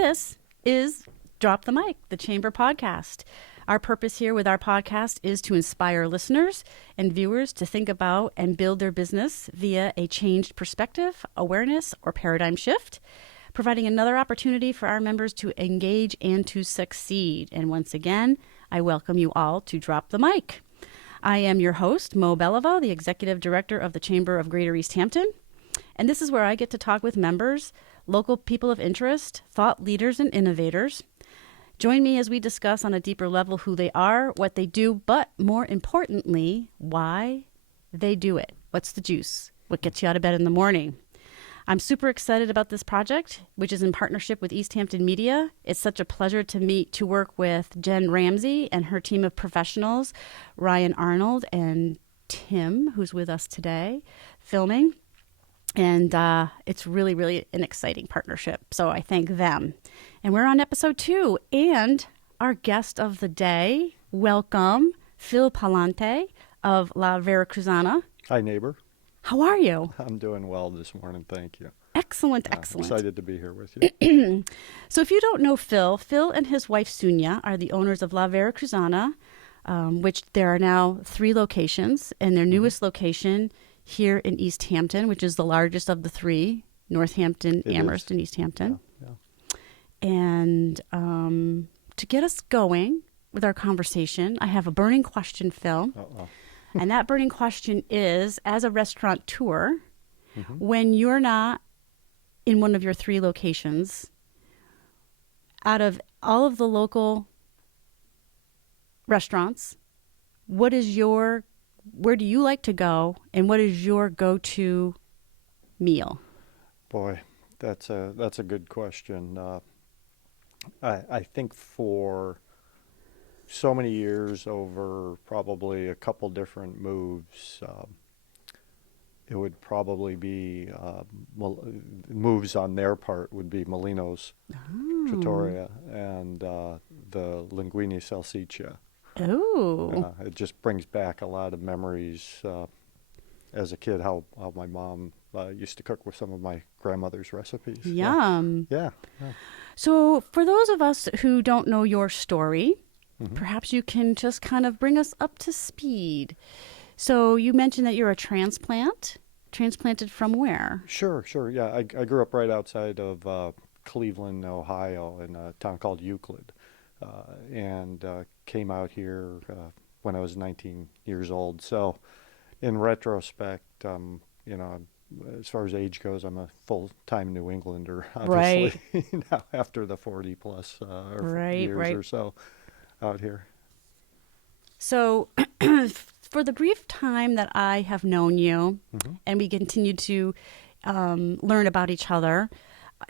This is Drop the Mic, the Chamber podcast. Our purpose here with our podcast is to inspire listeners and viewers to think about and build their business via a changed perspective, awareness, or paradigm shift, providing another opportunity for our members to engage and to succeed. And once again, I welcome you all to Drop the Mic. I am your host, Belliveau, the Executive Director of the Chamber of Greater Easthampton. And this is where I get to talk with members, local people of interest, thought leaders, and innovators. Join me as we discuss on a deeper level who they are, what they do, but more importantly, why they do it. What's the juice? What gets you out of bed in the morning? I'm super excited about this project, which is in partnership with Easthampton Media. It's such a pleasure to work with Jen Ramsey and her team of professionals, Ryan Arnold and Tim, who's with us today, filming. And it's really, really an exciting partnership. So I thank them. And we're on episode 2. And our guest of the day, welcome, Phil Pallante of La Veracruzana. Hi, neighbor. How are you? I'm doing well this morning, thank you. Excellent, excellent. Excited to be here with you. So if you don't know Phil and his wife Sunya are the owners of La Veracruzana, which there are now 3 locations. And their newest location here in Easthampton, which is the largest of the 3, Northampton, Amherst, and Easthampton. Yeah. And to get us going with our conversation, I have a burning question, Phil. Uh-oh. And that burning question is, as a restaurateur, when you're not in one of your 3 locations, out of all of the local restaurants, where do you like to go, and what is your go-to meal? Boy, that's a good question. I think for so many years, over probably a couple different moves, it would probably be moves on their part would be Molino's Trattoria and the Linguine Salsiccia. Oh. It just brings back a lot of memories as a kid, how my mom used to cook with some of my grandmother's recipes. Yum. Yeah. So for those of us who don't know your story, perhaps you can just kind of bring us up to speed. So you mentioned that you're a transplant. Transplanted from where? Sure. Yeah, I grew up right outside of Cleveland, Ohio, in a town called Euclid, and came out here when I was 19 years old. So in retrospect, as far as age goes, I'm a full-time New Englander, obviously, right. Now after the 40-plus years or so out here. So for the brief time that I have known you, and we continue to learn about each other,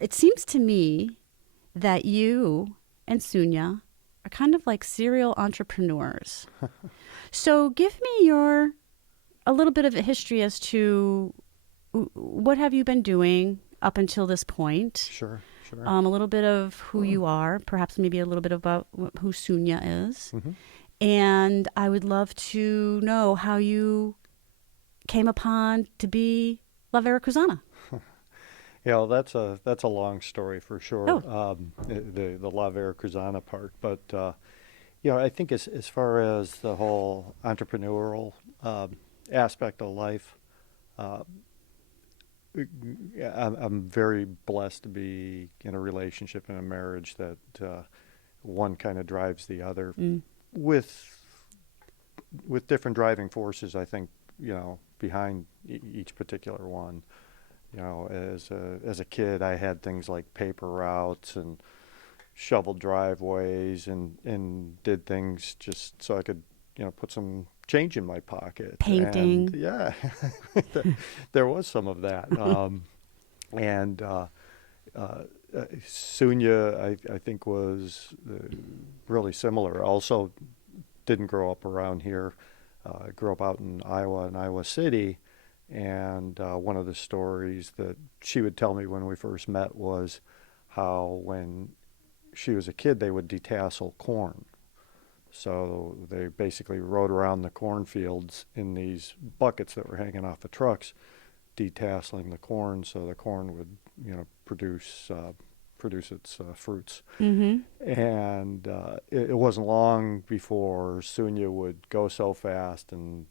it seems to me that you and Sunya are kind of like serial entrepreneurs. So give me a little bit of a history as to what have you been doing up until this point. Sure. A little bit of who you are, perhaps maybe a little bit about who Sunya is. And I would love to know how you came upon to be La Veracruzana. Yeah, that's a long story for sure. Oh. The La Veracruzana part, but I think as far as the whole entrepreneurial aspect of life, I'm very blessed to be in a relationship and a marriage that one kind of drives the other with different driving forces. I think behind each particular one. As a kid, I had things like paper routes and shoveled driveways and did things just so I could put some change in my pocket. Painting. And, yeah, there was some of that. Sunya, I think, was really similar. Also didn't grow up around here. Grew up out in Iowa City. And one of the stories that she would tell me when we first met was how when she was a kid, they would detassel corn. So they basically rode around the cornfields in these buckets that were hanging off the trucks, detasseling the corn so the corn would, produce produce its fruits. Mm-hmm. And it wasn't long before Sunya would go so fast and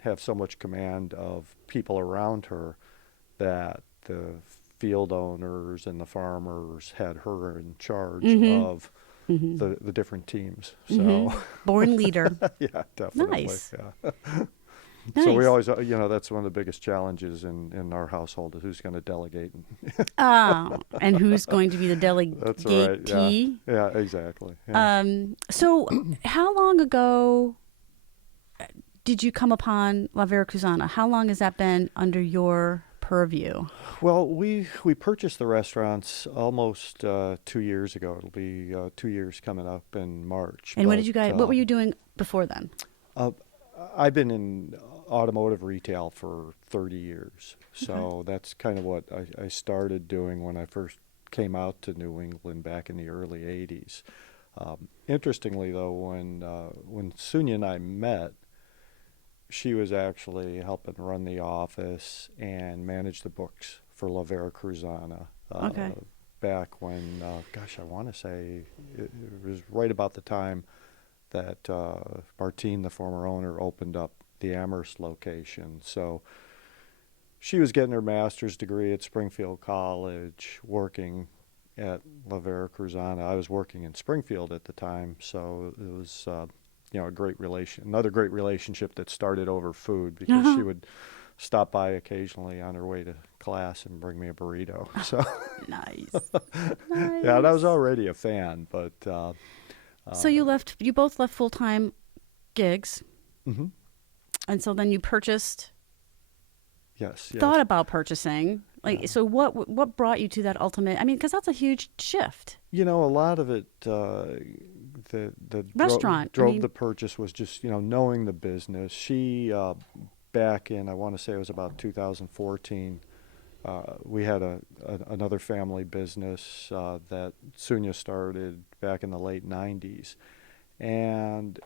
have so much command of people around her that the field owners and the farmers had her in charge Mm-hmm. of Mm-hmm. the different teams. Mm-hmm. So, Born leader. yeah, definitely. Nice. Yeah. Nice. So we always, that's one of the biggest challenges in our household is who's going to delegate. And who's going to be the That's right. Yeah. delegatee? Yeah, exactly. Yeah. So how long ago did you come upon La Veracruzana? How long has that been under your purview? Well, we purchased the restaurants almost 2 years ago. It'll be 2 years coming up in March. And what did you guys? What were you doing before then? I've been in automotive retail for 30 years. So that's kind of what I started doing when I first came out to New England back in the early 80s. Interestingly, though, when Sunya and I met, she was actually helping run the office and manage the books for La Veracruzana. Back when, I want to say it was right about the time that Martine, the former owner, opened up the Amherst location. So she was getting her master's degree at Springfield College, working at La Veracruzana. I was working in Springfield at the time, so it was another great relationship that started over food, because she would stop by occasionally on her way to class and bring me a burrito. So Nice. yeah, and I was already a fan, but So you both left full-time gigs. Mm-hmm. And so then you purchased, yes. thought about purchasing. So what brought you to that ultimate? I mean, because that's a huge shift. A lot of it, the Restaurant drove the purchase was just knowing the business. She back in, I want to say it was about 2014. We had another family business that Sunya started back in the late 90s, and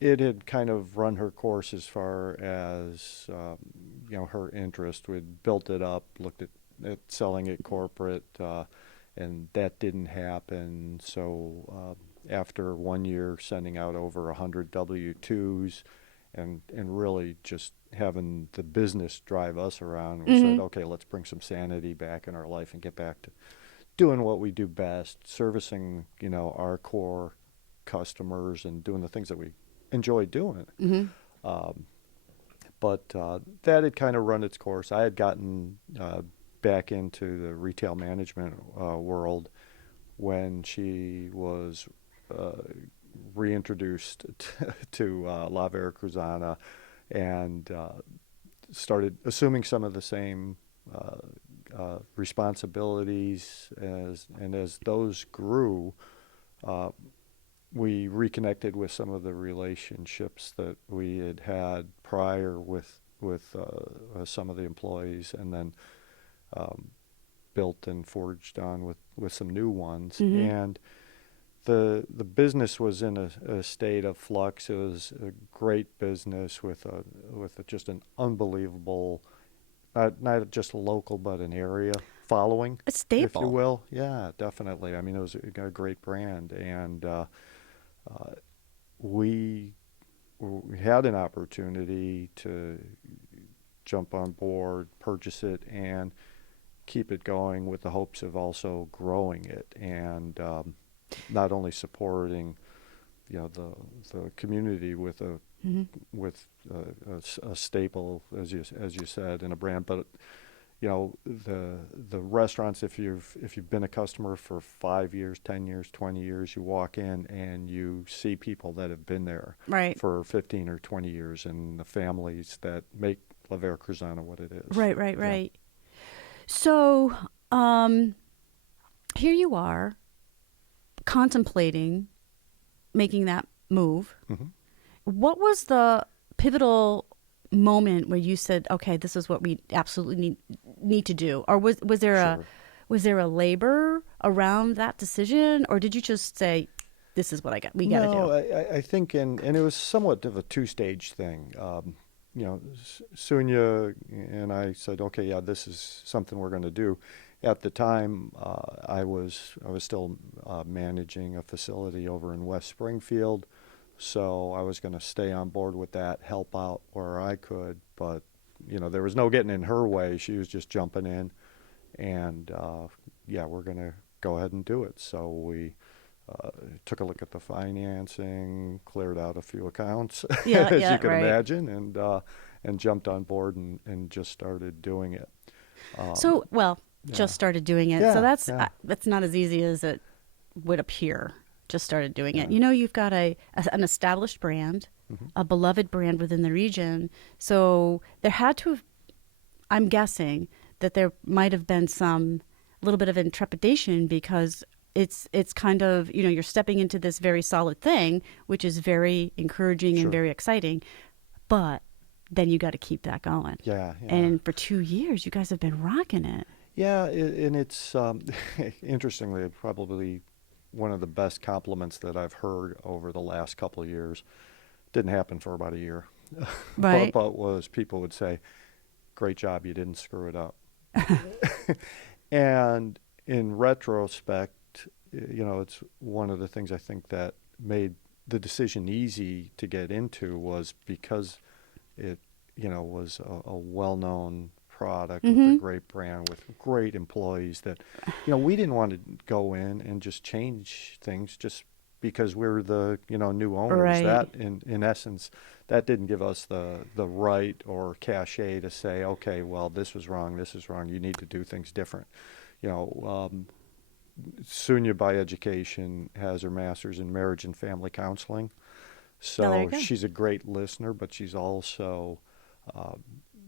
it had kind of run her course as far as her interest. We'd built it up, looked at selling it corporate, and that didn't happen. So after 1 year sending out over 100 W-2s and really just having the business drive us around, we said, okay, let's bring some sanity back in our life and get back to doing what we do best, servicing our core customers and doing the things that we enjoy doing. But that had kind of run its course. I had gotten back into the retail management world when she was reintroduced to La Veracruzana, and started assuming some of the same responsibilities. As those grew, we reconnected with some of the relationships that we had prior with some of the employees, and then built and forged on with some new ones. And the business was in a state of flux. It was a great business with just an unbelievable, not just local but an area following, a staple, if you will. Yeah, definitely. I mean, it was a great brand, and we had an opportunity to jump on board, purchase it, and keep it going with the hopes of also growing it, and not only supporting the community with a staple, as you said, in a brand, but the restaurants, if you've been a customer for 5 years, 10 years, 20 years, you walk in and you see people that have been there for 15 or 20 years, and the families that make La Veracruzana what it is. Right. So here you are contemplating making that move. What was the pivotal moment where you said, okay, this is what we absolutely need to do? Or was there a labor around that decision, or did you just say, this is what we got to do? No, I think, and it was somewhat of a two-stage thing. Sunya and I said, okay, yeah, this is something we're going to do. at the time, I was still managing a facility over in West Springfield, so I was going to stay on board with that, help out where I could. But there was no getting in her way. She was just jumping in, and yeah, we're going to go ahead and do it. So we took a look at the financing, cleared out a few accounts, Yeah, as yeah, you can right. imagine, and jumped on board and just started doing it. So, well, Yeah. just started doing it. So Yeah, that's yeah. that's not as easy as it would appear. Just started doing it. Yeah. You've got an established brand, Mhm. a beloved brand within the region. So there had to have, I'm guessing that there might have been some little bit of intrepidation because it's kind of, you're stepping into this very solid thing, which is very encouraging and Sure. very exciting. But then you got to keep that going. Yeah, yeah. And for 2 years, you guys have been rocking it. Yeah, and it's interestingly probably one of the best compliments that I've heard over the last couple of years. Didn't happen for about a year, Right. but was people would say, "Great job, you didn't screw it up." And in retrospect, it's one of the things I think that made the decision easy to get into was because it, was a well-known product with a great brand with great employees that, we didn't want to go in and just change things just because we're the, new owners. Right. That in essence, that didn't give us the right or cachet to say, okay, well, this was wrong, you need to do things different. Sunya, by education, has her master's in marriage and family counseling. Oh, there you So go. she's a great listener, but she's also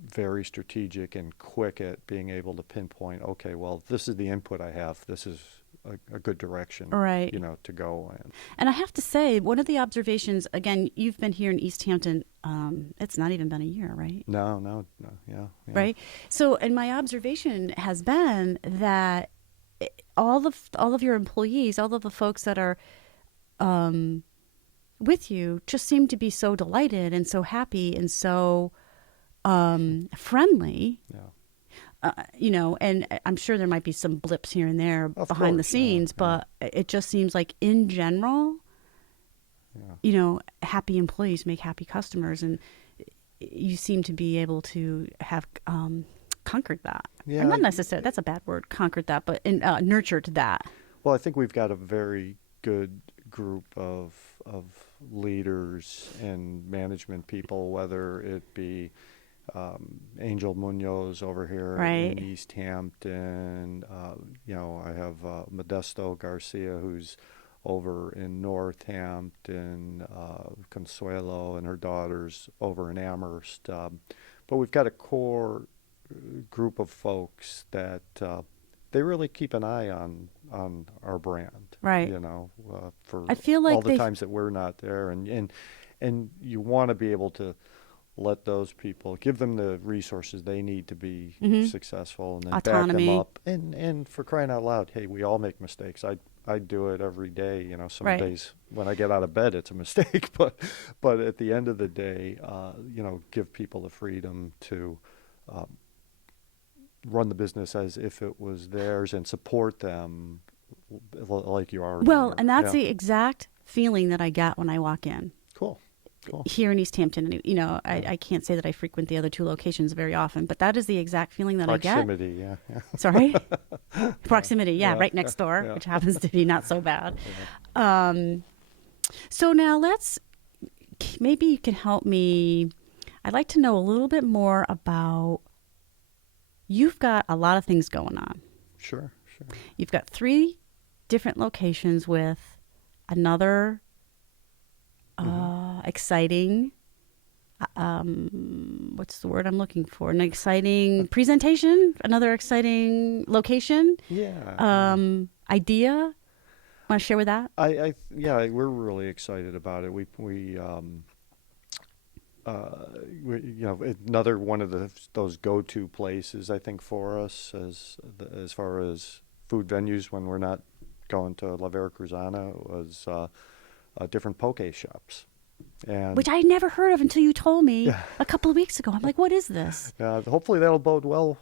very strategic and quick at being able to pinpoint, okay, well, this is the input I have. This is a good direction, Right. to go in. And I have to say, one of the observations, again, you've been here in Easthampton, it's not even been a year, right? No, yeah. Right. So, and my observation has been that all of your employees, all of the folks that are with you, just seem to be so delighted and so happy and so friendly. Yeah. And I'm sure there might be some blips here and there Of behind the course, yeah, scenes, yeah. but it just seems like in general, Yeah. happy employees make happy customers, and you seem to be able to have conquered that. Yeah. And not necessarily, that's a bad word, conquered that, but nurtured that. Well, I think we've got a very good group of leaders and management people, whether it be Angel Munoz over here Right. in Easthampton. I have Modesto Garcia, who's over in Northampton, Consuelo and her daughters over in Amherst. But we've got a core group of folks that they really keep an eye on our brand, Right. for I feel like all the times that we're not there, and you want to be able to let those people, give them the resources they need to be successful, and then Autonomy. back them up. And for crying out loud, hey, we all make mistakes. I do it every day. Some Right. days when I get out of bed, it's a mistake. But at the end of the day, give people the freedom to run the business as if it was theirs and support them like you are. Well, and that's Yeah. the exact feeling that I get when I walk in Cool. here in Easthampton. I can't say that I frequent the other two locations very often, but that is the exact feeling that Proximity, I get. yeah. Sorry? Proximity, yeah, Yeah, right next door, yeah. which happens to be not so bad. So now maybe you can help me. I'd like to know a little bit more about, you've got a lot of things going on. Sure. You've got 3 different locations with another exciting, what's the word I'm looking for? An exciting presentation, another exciting location, Yeah. idea. Want to share with that? Yeah, we're really excited about it. Another one of those go-to places, I think, for us as far as food venues when we're not going to La Veracruzana was different poke shops. And which I never heard of until you told me yeah, a couple of weeks ago. I'm like, what is this? hopefully that'll bode well,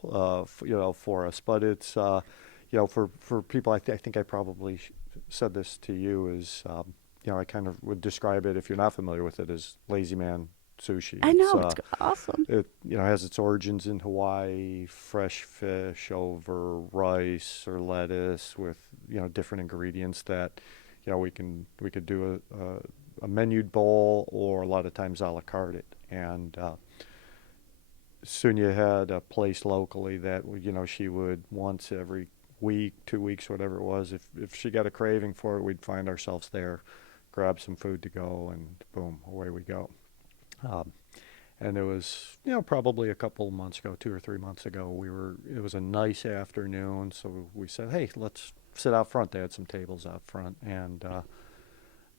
for us. But it's, for people, I think I probably said this to you is, I kind of would describe it, if you're not familiar with it, as lazy man sushi. I know, it's awesome. It has its origins in Hawaii, fresh fish over rice or lettuce with different ingredients that we could do a menued bowl, or a lot of times a la carte it. And Sunya had a place locally that she would once every week, 2 weeks, whatever it was, if she got a craving for it, we'd find ourselves there, grab some food to go, and boom, away we go. And it was, probably a couple of months ago, 2 or 3 months ago, it was a nice afternoon, so we said, hey, let's sit out front. They had some tables out front, and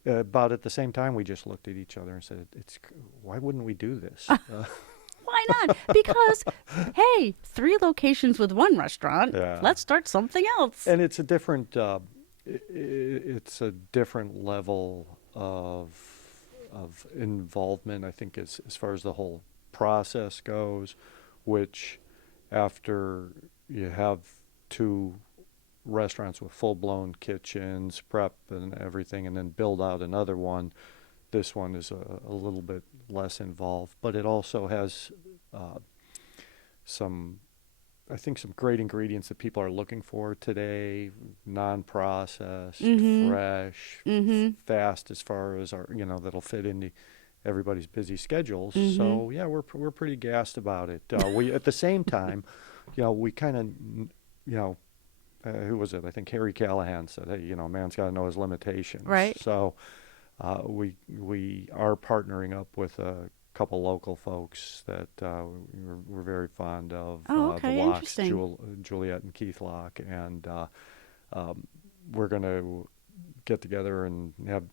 about at the same time, we just looked at each other and said, why wouldn't we do this? Why not? Because, hey, 3 locations with 1 restaurant. Yeah. Let's start something else. And it's a different, level of involvement, I think, as far as the whole process goes, which after you have 2 restaurants with full-blown kitchens, prep and everything, and then build out another one, this one is a little bit less involved, but it also has some great ingredients that people are looking for today, non-processed, fresh, fast, as far as our, that'll fit into everybody's busy schedules. So yeah, we're pretty gassed about it. We at the same time, we kind of, who was it? I think Harry Callahan said, hey, a man's got to know his limitations. Right. So we are partnering up with a couple local folks that we're very fond of. Oh, okay, the Locks, interesting. Juliet and Keith Locke, and we're going to get together and have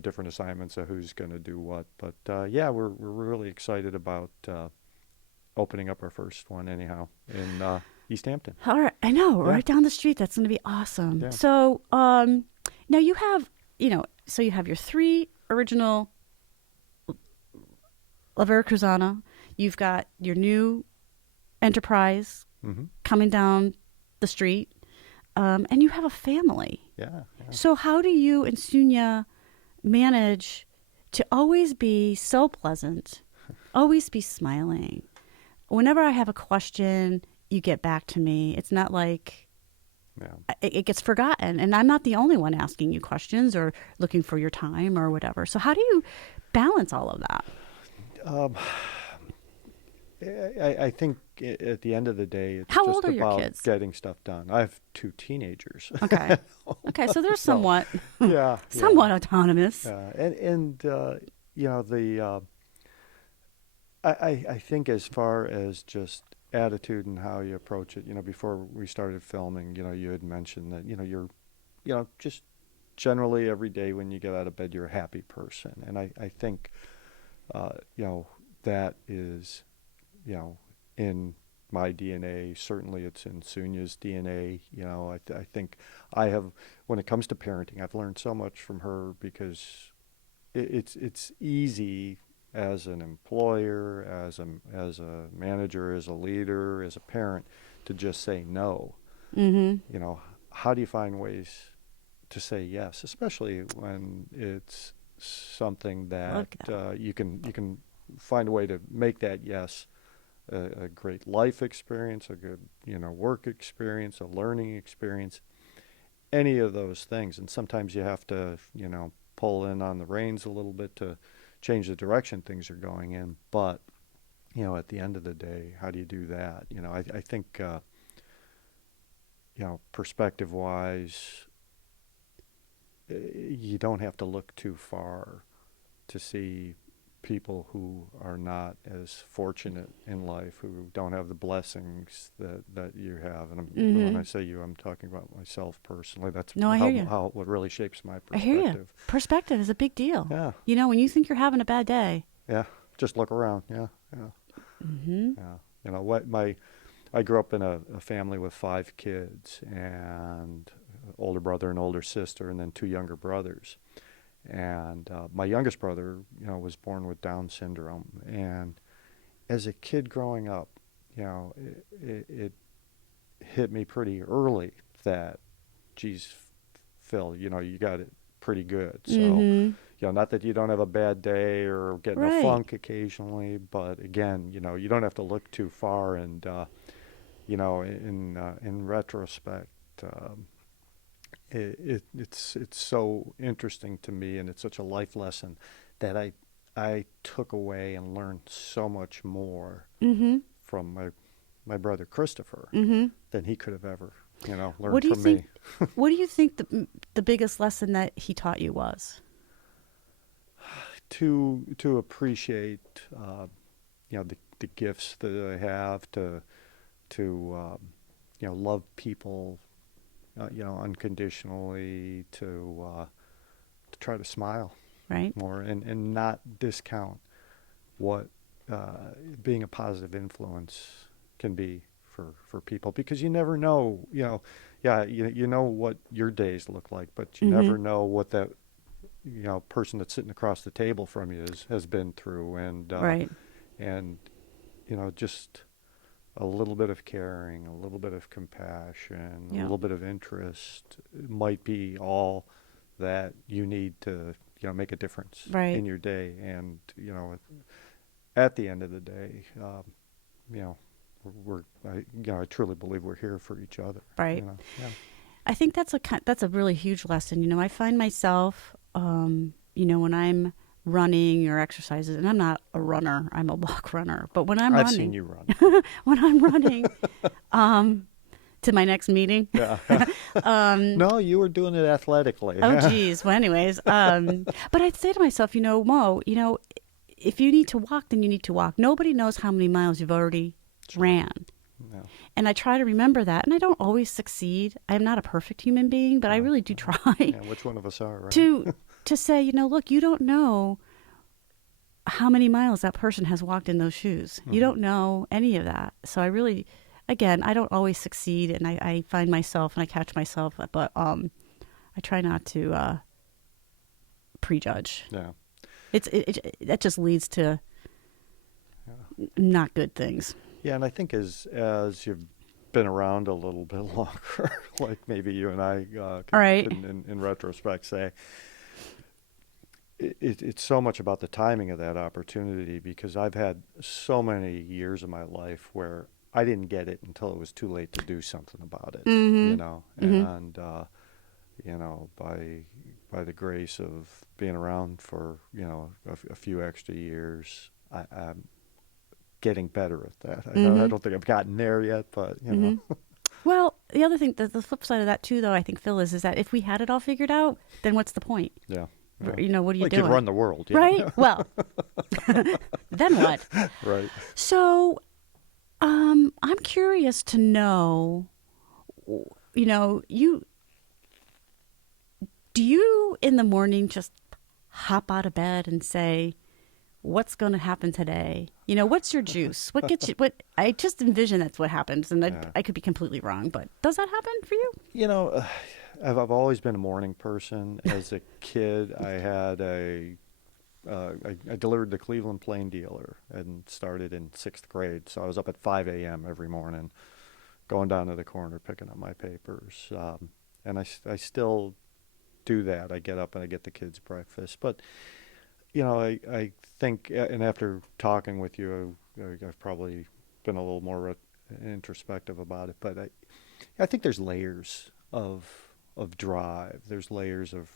different assignments of who's going to do what. But yeah, we're really excited about opening up our first one anyhow in Easthampton. All right, I know, Yeah. right down the street. That's going to be awesome. Yeah. So now you have, so you have your 3 original La Veracruzana. You've got your new enterprise coming down the street, and you have a family. Yeah. So how do you and Sunya manage to always be so pleasant, always be smiling? Whenever I have a question, you get back to me. It's not like it gets forgotten. And I'm not the only one asking you questions or looking for your time or whatever. So how do you balance all of that? I think at the end of the day, it's How just old are your about kids? getting stuff done. I have 2 teenagers. Okay. Okay, so they're somewhat somewhat autonomous. I think as far as just attitude and how you approach it, before we started filming, you had mentioned that, you're, just generally every day when you get out of bed, you're a happy person. And I think, that is, in my DNA. Certainly it's in Sunya's DNA. I think I have, when it comes to parenting, I've learned so much from her, because it's easy as an employer, as a manager, as a leader, as a parent, to just say no. How do you find ways to say yes, especially when it's something that you can find a way to make that yes a great life experience, a good work experience, a learning experience, any of those things. And sometimes you have to pull in on the reins a little bit to change the direction things are going in. But at the end of the day, how do you do that? I think perspective wise, you don't have to look too far to see people who are not as fortunate in life, who don't have the blessings that you have. And when I say you, I'm talking about myself personally. That's what really shapes my perspective. I hear you. Perspective is a big deal. Yeah. When you think you're having a bad day. Yeah. Just look around. Yeah. Yeah. I grew up in a family with 5 kids, and older brother and older sister, and then 2 younger brothers. And my youngest brother, was born with Down syndrome. And as a kid growing up, it hit me pretty early that, geez, Phil, you got it pretty good. So, Mm-hmm. not that you don't have a bad day or get in a Right. funk occasionally, but again, you don't have to look too far. And, in retrospect, it's so interesting to me, and it's such a life lesson that I took away and learned so much more Mm-hmm. from my brother Christopher Mm-hmm. than he could have ever, What learned do you from me. think? What do you think the biggest lesson that he taught you was? To appreciate, the gifts that I have, to love people, unconditionally, to try to smile Right. more, and not discount what being a positive influence can be for people, because you never know, yeah, you know what your days look like, but you Mm-hmm. never know what that, person that's sitting across the table from you has been through. Right. And just a little bit of caring, a little bit of compassion, a Yeah. little bit of interest might be all that you need to, make a difference Right. in your day. And, at the end of the day, you know, I truly believe we're here for each other. Right. Yeah. I think that's a really huge lesson. I find myself, when I'm running or exercises, and I'm not a runner, I'm a walk runner. But when I'm I've seen running, you run. when I'm running, um, to my next meeting, Yeah. um, No, you were doing it athletically. oh geez. Well, anyways, but I'd say to myself, Mo, if you need to walk, then you need to walk. Nobody knows how many miles you've already Sure. ran. Yeah. And I try to remember that. And I don't always succeed. I'm not a perfect human being, but I No, really do no. try Yeah, which one of us are, right? to say, look, you don't know how many miles that person has walked in those shoes. You Mhm. don't know any of that. So I really, again, I don't always succeed, and I find myself and I catch myself, but I try not to prejudge. Yeah. That just leads to Yeah. not good things. Yeah, and I think as you've been around a little bit longer, like maybe you and I All right. can, in retrospect, say, it's so much about the timing of that opportunity, because I've had so many years of my life where I didn't get it until it was too late to do something about it, Mm-hmm. Mm-hmm. and by the grace of being around for a few extra years, I'm getting better at that. I Mm-hmm. don't think I've gotten there yet, but Mm-hmm. Well, the other thing, the flip side of that too, though, I think, Phil, is that if we had it all figured out, then what's the point? yeah, yeah. What are you Like you'd doing? run the world, yeah. Right? Well, then what? Right. So, I'm curious to know, you do you in the morning just hop out of bed and say, what's going to happen today? What's your juice? What gets you? What I just envision that's what happens, and Yeah. I could be completely wrong, but does that happen for you? I've always been a morning person. As a kid, I had I delivered the Cleveland Plain Dealer and started in 6th grade. So I was up at 5 a.m. every morning, going down to the corner, picking up my papers. And I still do that. I get up and I get the kids breakfast. But, I think, and after talking with you, I've probably been a little more introspective about it. But I think there's layers of drive. There's layers of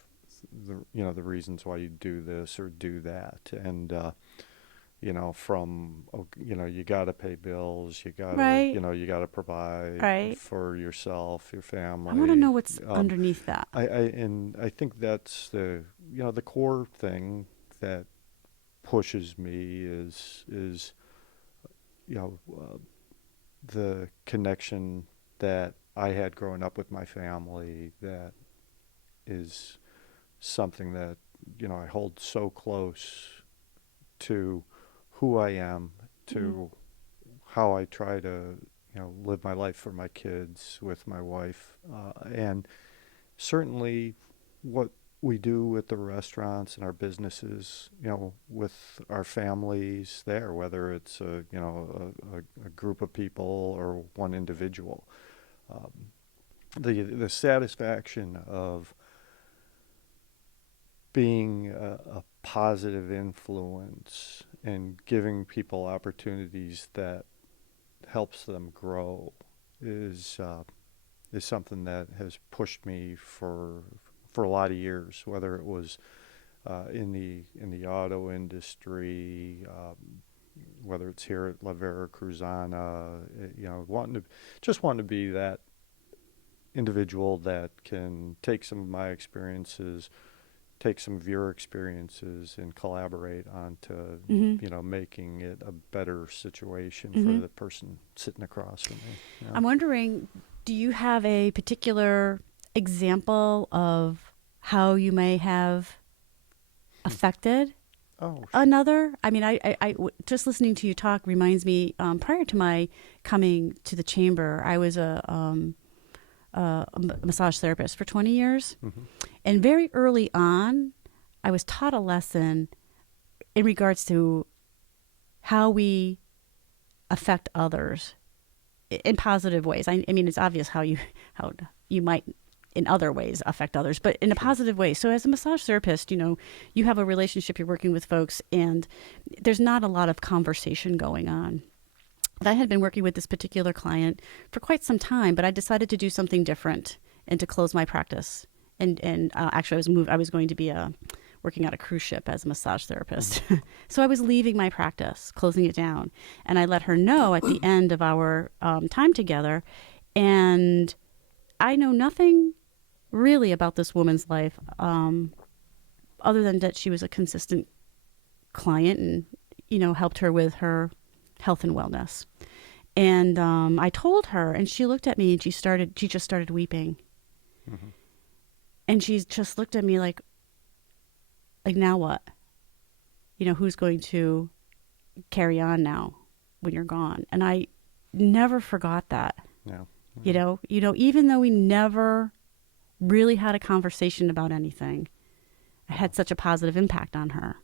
the reasons why you do this or do that. And from you got to pay bills, you got to Right. you got to provide Right. for yourself, your family. I want to know what's underneath that. I think that's the core thing that pushes me is the connection that I had growing up with my family, that is something that I hold so close to who I am, to how I try to live my life for my kids, with my wife, and certainly what we do with the restaurants and our businesses, with our families there, whether it's a group of people or one individual. Um, the satisfaction of being a positive influence and giving people opportunities that helps them grow is something that has pushed me for a lot of years, whether it was in the auto industry, whether it's here at Veracruzana, wanting to be that individual that can take some of my experiences, take some of your experiences, and collaborate onto making it a better situation for the person sitting across from me. Yeah. I'm wondering, do you have a particular example of how you may have affected another? I mean, I just listening to you talk reminds me, prior to my coming to the chamber, I was a massage therapist for 20 years. Mm-hmm. And very early on, I was taught a lesson in regards to how we affect others in positive ways. I mean, it's obvious how you might in other ways affect others, but in a positive way. So as a massage therapist, you have a relationship, you're working with folks, and there's not a lot of conversation going on. I had been working with this particular client for quite some time, but I decided to do something different and to close my practice. And actually, I was going to be working on a cruise ship as a massage therapist. Mm-hmm. So I was leaving my practice, closing it down. And I let her know at the end of our time together. And I know nothing really about this woman's life other than that she was a consistent client and, helped her with her health and wellness. And I told her, and she looked at me and she just started weeping. Mm-hmm. And she just looked at me like now what? Who's going to carry on now when you're gone? And I never forgot that. No. Even though we never really had a conversation about anything, I had such a positive impact on her.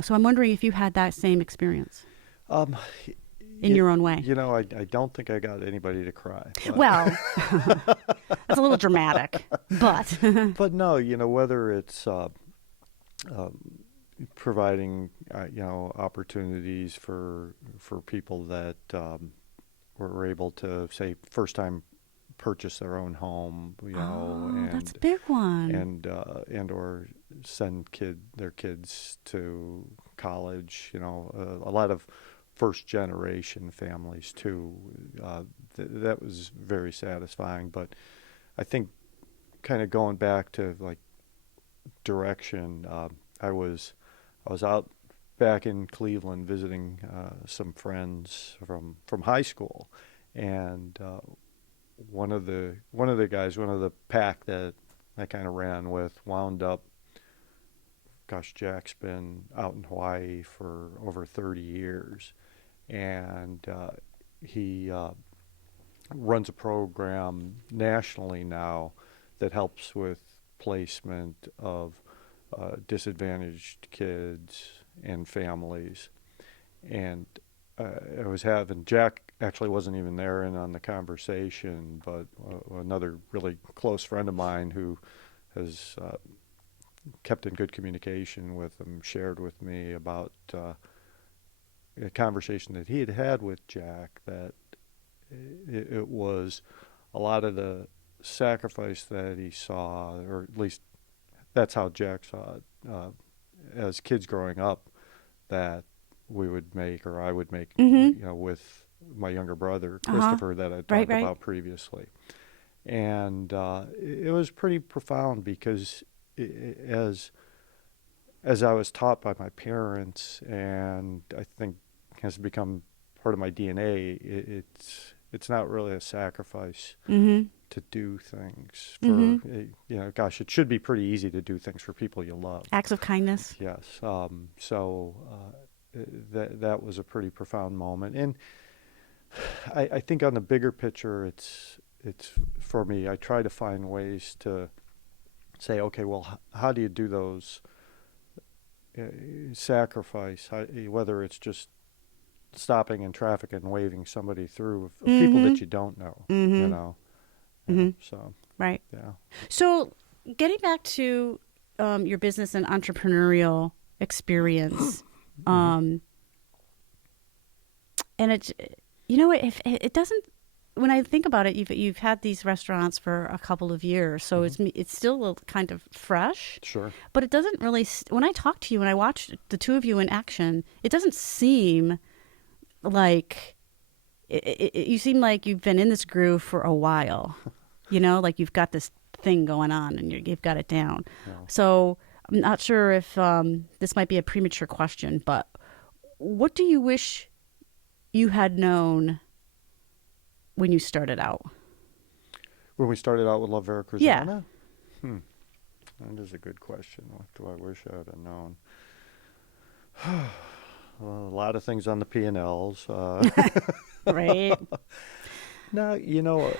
So I'm wondering if you had that same experience. In your own way. I don't think I got anybody to cry. But. Well, that's a little dramatic, but. But no, whether it's providing, opportunities for people that were able to, say, first time purchase their own home, and that's a big one, and or send their kids to college, a lot of first generation families too. That was very satisfying. But I think kind of going back to like direction, I was out back in Cleveland visiting some friends from high school, and one of the guys, one of the pack that I kind of ran with, wound up. Gosh, Jack's been out in Hawaii for over 30 years, and he runs a program nationally now that helps with placement of disadvantaged kids and families. And I was having, Jack actually wasn't even there in on the conversation, but another really close friend of mine who has kept in good communication with him shared with me about a conversation that he had had with Jack, that it was a lot of the sacrifice that he saw, or at least that's how Jack saw it, as kids growing up, that we would make, or I would make, with my younger brother, Christopher, that I talked about previously. And it was pretty profound because as I was taught by my parents, and I think has become part of my DNA, it's not really a sacrifice to do things for, gosh, it should be pretty easy to do things for people you love. Acts of kindness. Yes. So that was a pretty profound moment. And I think on the bigger picture, it's for me, I try to find ways to say, okay, well, how do you do those sacrifice, whether it's just stopping in traffic and waving somebody through of people Mm-hmm. that you don't know, you Mm-hmm. know. Yeah, Mm-hmm. so, Right. yeah. So, getting back to your business and entrepreneurial experience, Hmm. um, and it, you know, if it doesn't. When I think about it, you've had these restaurants for a couple of years, so Hmm. it's still kind of fresh, Sure. but it doesn't really. When I talk to you and I watch the two of you in action, it doesn't seem like you seem like you've been in this groove for a while. You know, like you've got this thing going on and you've got it down. No. So I'm not sure if this might be a premature question, but what do you wish you had known when you started out? When we started out with Love Yeah. Veracruzana? Hmm. That is a good question. What do I wish I would have known? Well, a lot of things on the P&Ls. Right. No, you know,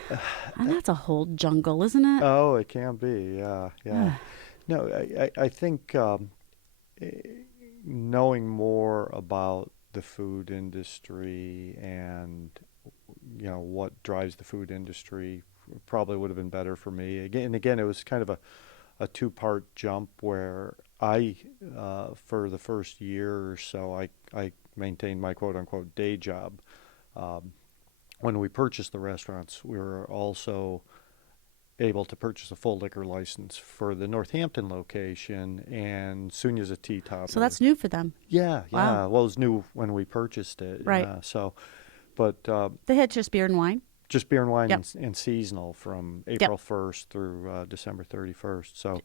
And that's a whole jungle, isn't it? oh, it can be. Yeah, yeah. No, I think eh, knowing more about the food industry and what drives the food industry probably would have been better for me. Again, it was kind of a two-part jump where I, for the first year or so, I maintained my quote-unquote day job. Um, when we purchased the restaurants, we were also able to purchase a full liquor license for the Northampton location, and Sunya's a So teetotaler. that's new for them. Yeah, Wow. yeah. Well, it was new when we purchased it. Right. Yeah. So, but They had just beer and wine. just beer and wine Yep. and seasonal from Yep. April 1st through December 31st. So,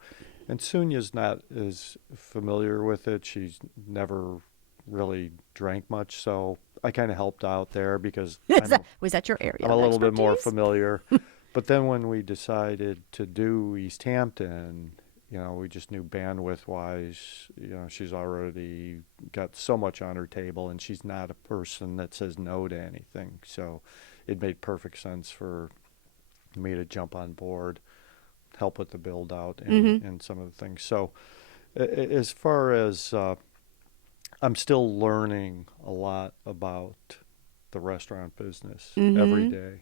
and Sunya's not as familiar with it. She's never really drank much, so I kind of helped out there because Was that your area I'm a of little bit more expertise? familiar. But then when we decided to do Easthampton, we just knew bandwidth wise, she's already got so much on her table and she's not a person that says no to anything. So it made perfect sense for me to jump on board, help with the build out Mm-hmm. and some of the things. So as far as I'm still learning a lot about the restaurant business every Mm-hmm. day.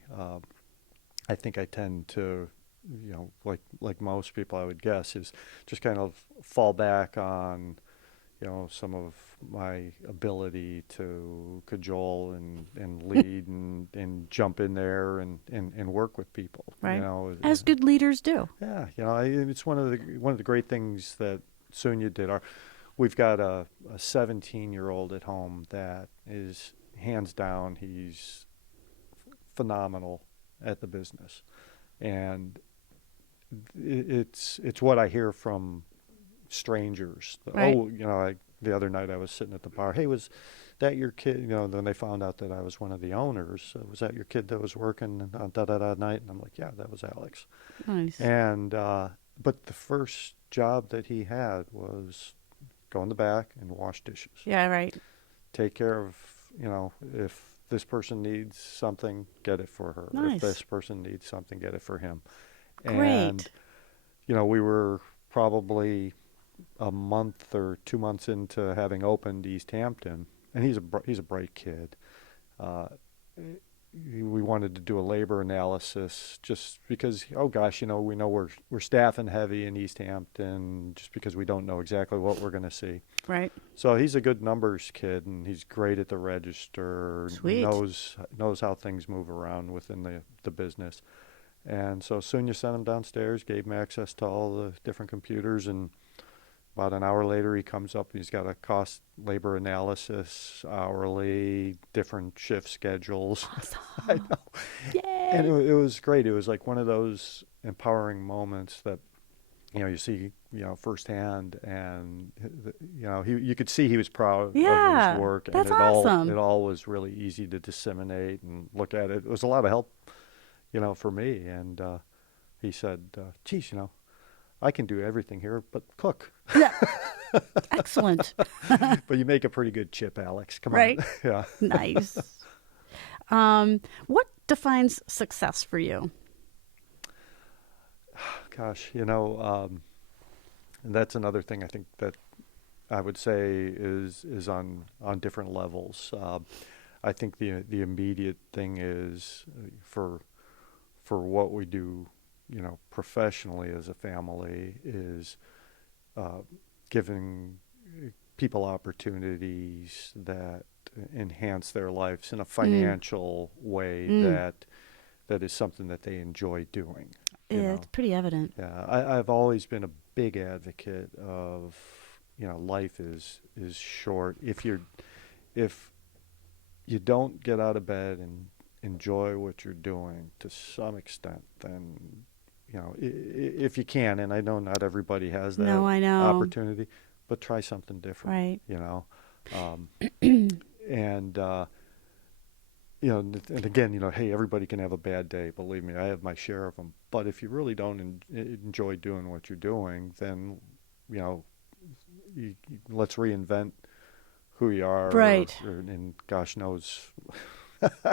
I think I tend to, like most people, I would guess, is just kind of fall back on, some of my ability to cajole and lead and jump in there and work with people. Right. As good leaders do. Yeah, it's one of the great things that Sunya did. We've got a 17-year-old at home that is hands down, he's phenomenal at the business, and it's what I hear from strangers. Right. Oh, the other night I was sitting at the bar. Hey, was that your kid? Then they found out that I was one of the owners. Was that your kid that was working on da da da night? And I'm like, yeah, that was Alex. Nice. And but the first job that he had was go in the back and wash dishes. Yeah, right. Take care of, if this person needs something, get it for her. Nice. If this person needs something, get it for him. And, Great. we were probably a month or 2 months into having opened Easthampton, and he's a bright kid. Uh, we wanted to do a labor analysis just because, oh gosh, we know we're staffing heavy in Easthampton just because we don't know exactly what we're going to see. Right. So he's a good numbers kid, and he's great at the register. Sweet. Knows how things move around within the business. And so Sunya sent him downstairs, gave him access to all the different computers, and about an hour later he comes up. He's got a cost labor analysis, hourly, different shift schedules. Awesome. I know. Yay. And it was great. It was like one of those empowering moments that you see, firsthand, and you could see he was proud of his work, and that's awesome. it all was really easy to disseminate and look at it. It was a lot of help, for me. And he said, "Geez, I can do everything here, but cook." Yeah. Excellent. But you make a pretty good chip, Alex. Come Right. on. Yeah. Nice. What defines success for you? Gosh, And that's another thing I think that I would say is on different levels. I think the immediate thing is for what we do, professionally as a family is giving people opportunities that enhance their lives in a financial way that is something that they enjoy doing. Yeah, it's pretty evident. Yeah, I've always been a big advocate of, life is short. If you don't get out of bed and enjoy what you're doing to some extent, then, if you can, and I know not everybody has that No, I know. opportunity, but try something different. Right. And and again, hey, everybody can have a bad day. Believe me, I have my share of them. But if you really don't enjoy doing what you're doing, then, let's reinvent who you are. Right. And gosh knows,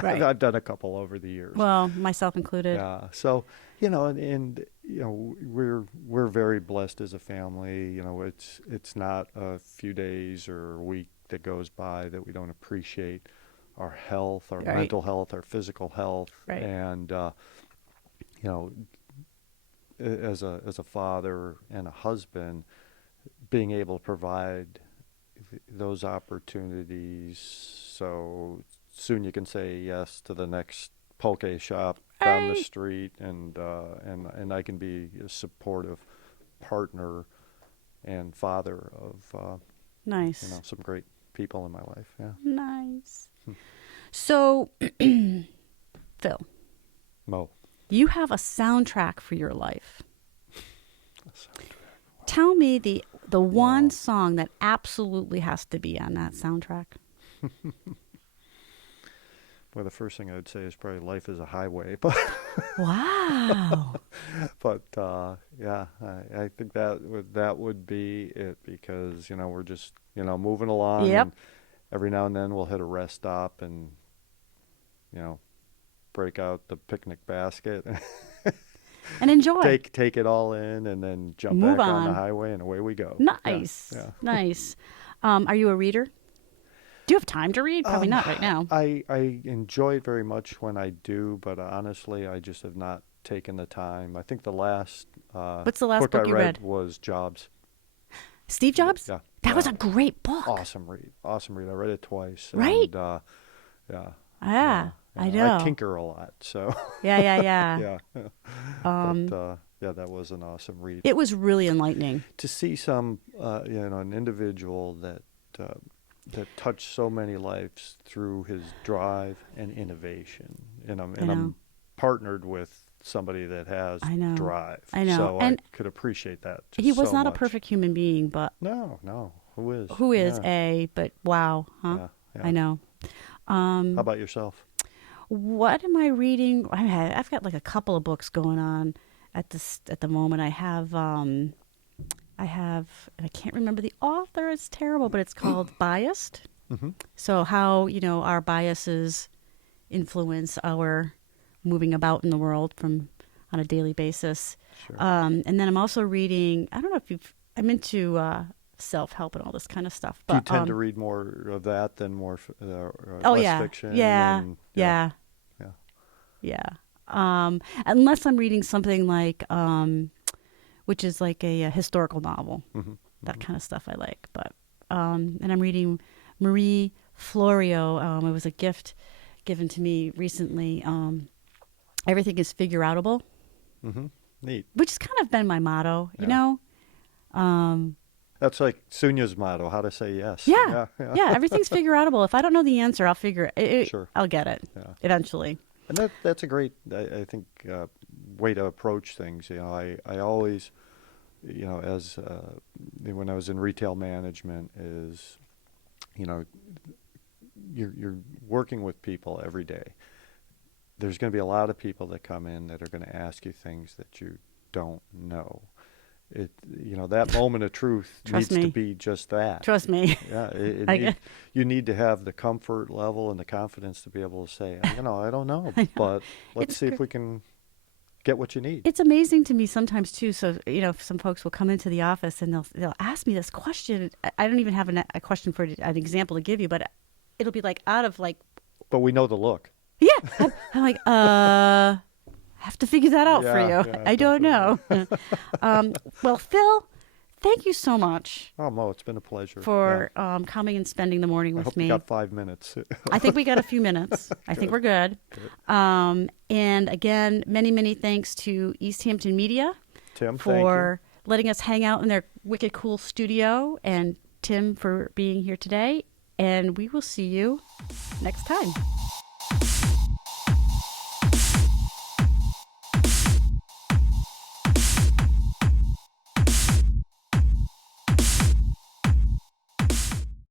Right. I've done a couple over the years. Well, myself included. Yeah. So, and we're very blessed as a family. It's not a few days or a week that goes by that we don't appreciate our health, our Right. mental health, our physical health. Right. And, as a father and a husband, being able to provide those opportunities so soon you can say yes to the next poke shop down the Right. street, and I can be a supportive partner and father of Nice. some great people in my life. Yeah. Nice. So, Phil, Mo. you have a soundtrack for your life. That's Tell me the one song that absolutely has to be on that soundtrack. Well, the first thing I would say is probably "Life is a Highway," but Wow. yeah, I think that would be it, because we're just moving along. Yep. And every now and then we'll hit a rest stop and break out the picnic basket, And enjoy. take it all in, and then jump Move back on the on. highway, and away we go. Nice. Yeah. Nice. Are you a reader? Do you have time to read? Probably not right now. I enjoy it very much when I do, but honestly, I just have not taken the time. I think the last What's the last book I you read? was Jobs. Steve Jobs? Yeah. That was a great book. Awesome read. I read it twice. Right? And, yeah. Yeah, I know. I tinker a lot, so. Yeah. Yeah. But yeah, that was an awesome read. It was really enlightening. To see some, an individual that touched so many lives through his drive and innovation, and I'm partnered with somebody that has drive. I know. So And I could appreciate that. Just he was so not much. a perfect human being, but No. Who is? Yeah. But wow, huh? Yeah. I know. How about yourself? What am I reading? I've got like a couple of books going on at the moment. I have, and I can't remember the author. It's terrible, but it's called Biased. Mm-hmm. So how, our biases influence our moving about in the world on a daily basis. Sure. And then I'm also reading, I don't know if I'm into self-help and all this kind of stuff. But, Do you tend to read more of that than more oh, less yeah. fiction? Yeah. And, Yeah. Unless I'm reading something like, which is like a historical novel. Mm-hmm. That kind of stuff I like. But and I'm reading Marie Florio. It was a gift given to me recently. Everything is figure-outable. Mm-hmm. Neat. Which has kind of been my motto, you know? That's like Sunya's motto, how to say yes. Yeah. Everything's figure-outable. If I don't know the answer, I'll figure it. Sure. I'll get it eventually. And that's a great, I think, way to approach things. I always, as when I was in retail management, is, you're working with people every day. There's going to be a lot of people that come in that are going to ask you things that you don't know. That moment of truth needs to be just that. Trust me. Yeah, you need to have the comfort level and the confidence to be able to say, I don't know, but let's see if we can get what you need. It's amazing to me sometimes too. So, some folks will come into the office and they'll ask me this question. I don't even have a question for an example to give you, but it'll be like out of like. But we know the look. Yeah. I'm like, I have to figure that out for you. Yeah, I don't know. Well, Phil, thank you so much. Oh, Mo, it's been a pleasure. For coming and spending the morning with I hope me. you got 5 minutes. I think we got a few minutes. I think we're good. And again, many, many thanks to Easthampton Media, Tim, for letting us hang out in their wicked cool studio, and Tim for being here today. And we will see you next time.